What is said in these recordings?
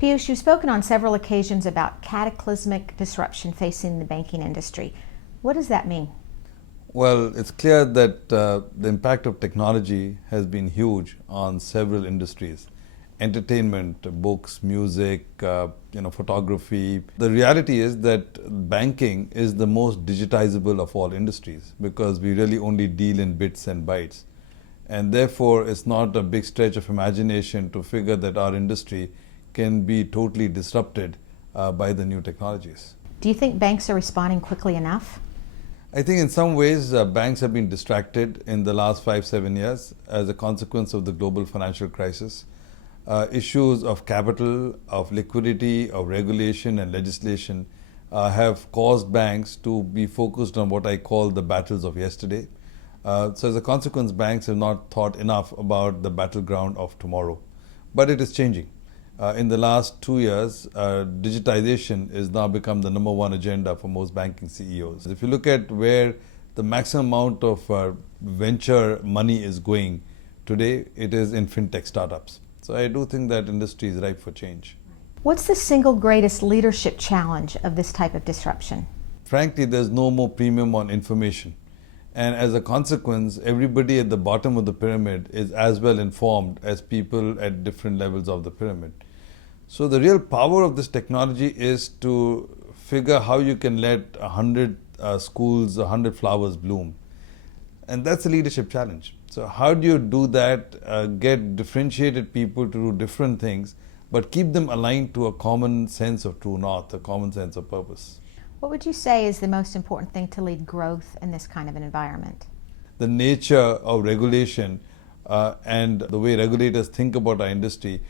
Piyush, you've spoken on several occasions about cataclysmic disruption facing the banking industry. What does that mean? Well, it's clear that the impact of technology has been huge on several industries. Entertainment, books, music, photography. The reality is that banking is the most digitizable of all industries because we really only deal in bits and bytes. And therefore, it's not a big stretch of imagination to figure that our industry can be totally disrupted by the new technologies. Do you think banks are responding quickly enough? I think in some ways banks have been distracted in the last 5-7 years as a consequence of the global financial crisis. Issues of capital, of liquidity, of regulation and legislation have caused banks to be focused on what I call the battles of yesterday. So as a consequence, banks have not thought enough about the battleground of tomorrow. But it is changing. In the last 2 years, digitization has now become the number one agenda for most banking CEOs. If you look at where the maximum amount of venture money is going today, it is in fintech startups. So I do think that industry is ripe for change. What's the single greatest leadership challenge of this type of disruption? Frankly, there's no more premium on information. And as a consequence, everybody at the bottom of the pyramid is as well informed as people at different levels of the pyramid. So the real power of this technology is to figure how you can let 100 schools, 100 flowers bloom. And that's a leadership challenge. So how do you do that, get differentiated people to do different things, but keep them aligned to a common sense of true north, a common sense of purpose? What would you say is the most important thing to lead growth in this kind of an environment? The nature of regulation and the way regulators think about our industry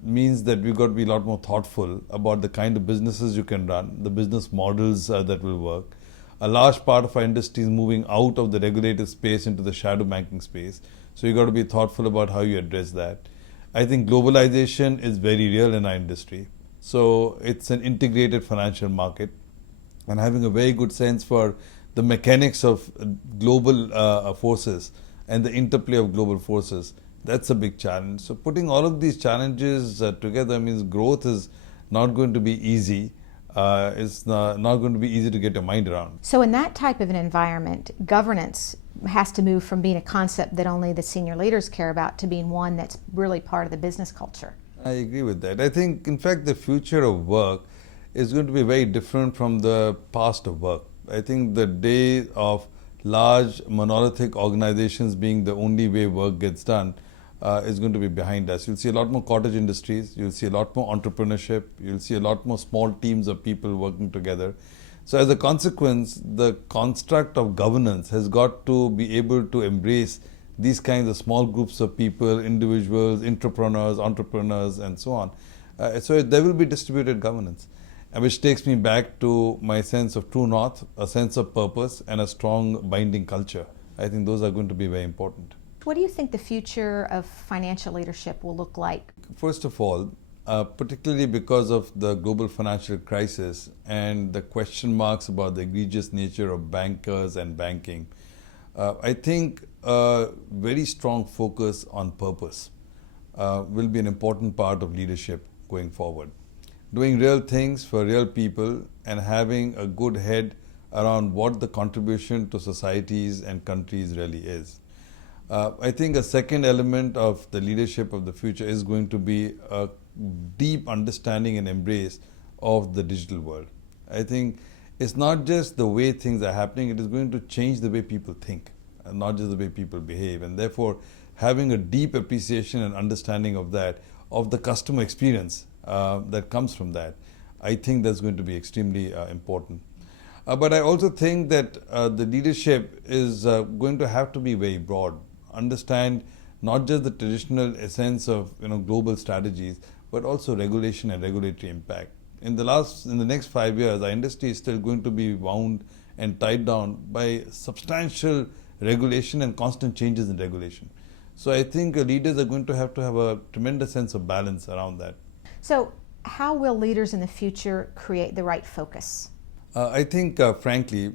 means that we've got to be a lot more thoughtful about the kind of businesses you can run, the business models that will work. A large part of our industry is moving out of the regulated space into the shadow banking space. So you've got to be thoughtful about how you address that. I think globalization is very real in our industry. So it's an integrated financial market. And having a very good sense for the mechanics of global forces and the interplay of global forces, that's a big challenge. So putting all of these challenges together means growth is not going to be easy. It's not going to be easy to get your mind around. So in that type of an environment, governance has to move from being a concept that only the senior leaders care about to being one that's really part of the business culture. I agree with that. I think, in fact, the future of work is going to be very different from the past of work. I think the day of large monolithic organizations being the only way work gets done is going to be behind us. You'll see a lot more cottage industries, you'll see a lot more entrepreneurship, you'll see a lot more small teams of people working together. So as a consequence, the construct of governance has got to be able to embrace these kinds of small groups of people, individuals, entrepreneurs, and so on. So there will be distributed governance, which takes me back to my sense of true north, a sense of purpose, and a strong binding culture. I think those are going to be very important. What do you think the future of financial leadership will look like? First of all, particularly because of the global financial crisis and the question marks about the egregious nature of bankers and banking, I think a very strong focus on purpose will be an important part of leadership going forward. Doing real things for real people and having a good head around what the contribution to societies and countries really is. I think a second element of the leadership of the future is going to be a deep understanding and embrace of the digital world. I think it's not just the way things are happening, it is going to change the way people think, and not just the way people behave. And therefore, having a deep appreciation and understanding of that, of the customer experience that comes from that, I think that's going to be extremely important. But I also think that the leadership is going to have to be very broad. Understand not just the traditional essence of global strategies, but also regulation and regulatory impact. In the next 5 years, our industry is still going to be wound and tied down by substantial regulation and constant changes in regulation. So I think leaders are going to have a tremendous sense of balance around that. So how will leaders in the future create the right focus? I think, frankly,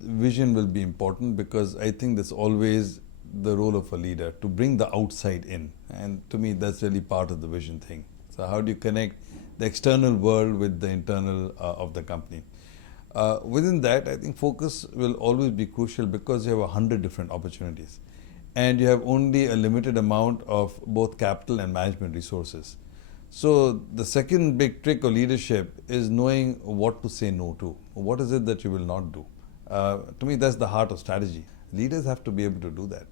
vision will be important because I think that's always the role of a leader, to bring the outside in. And to me, that's really part of the vision thing. How do you connect the external world with the internal of the company? Within that, I think focus will always be crucial because you have 100 different opportunities and you have only a limited amount of both capital and management resources. So the second big trick of leadership is knowing what to say no to. What is it that you will not do? To me, that's the heart of strategy. Leaders have to be able to do that.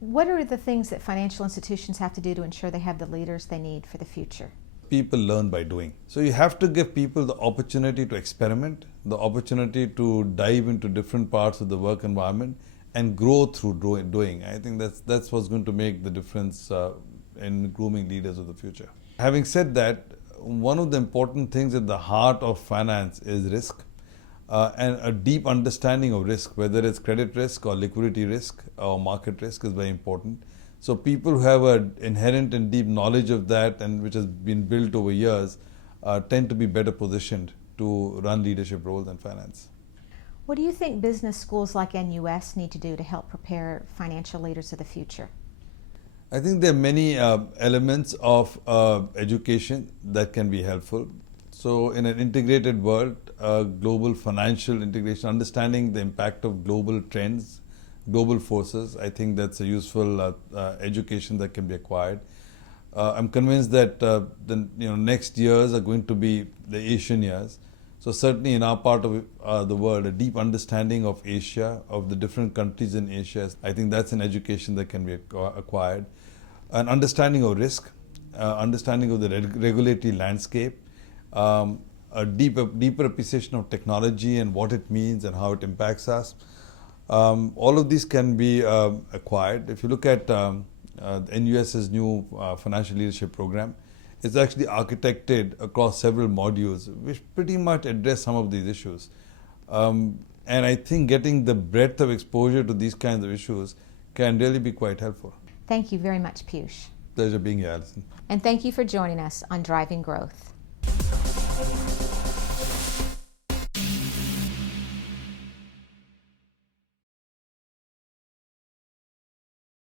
What are the things that financial institutions have to do to ensure they have the leaders they need for the future? People learn by doing. So you have to give people the opportunity to experiment, the opportunity to dive into different parts of the work environment and grow through doing. I think that's what's going to make the difference in grooming leaders of the future. Having said that, one of the important things at the heart of finance is risk. And a deep understanding of risk, whether it's credit risk or liquidity risk or market risk, is very important. So people who have an inherent and deep knowledge of that and which has been built over years tend to be better positioned to run leadership roles in finance. What do you think business schools like NUS need to do to help prepare financial leaders of the future? I think there are many elements of education that can be helpful. So in an integrated world, global financial integration, understanding the impact of global trends, global forces, I think that's a useful education that can be acquired. I'm convinced that the next years are going to be the Asian years. So certainly in our part of the world, a deep understanding of Asia, of the different countries in Asia, I think that's an education that can be acquired. An understanding of risk, understanding of the regulatory landscape, a deeper appreciation of technology and what it means and how it impacts us. All of these can be acquired. If you look at NUS's new financial leadership program, it's actually architected across several modules which pretty much address some of these issues. And I think getting the breadth of exposure to these kinds of issues can really be quite helpful. Thank you very much, Piyush. Pleasure being here, Alison. And thank you for joining us on Driving Growth.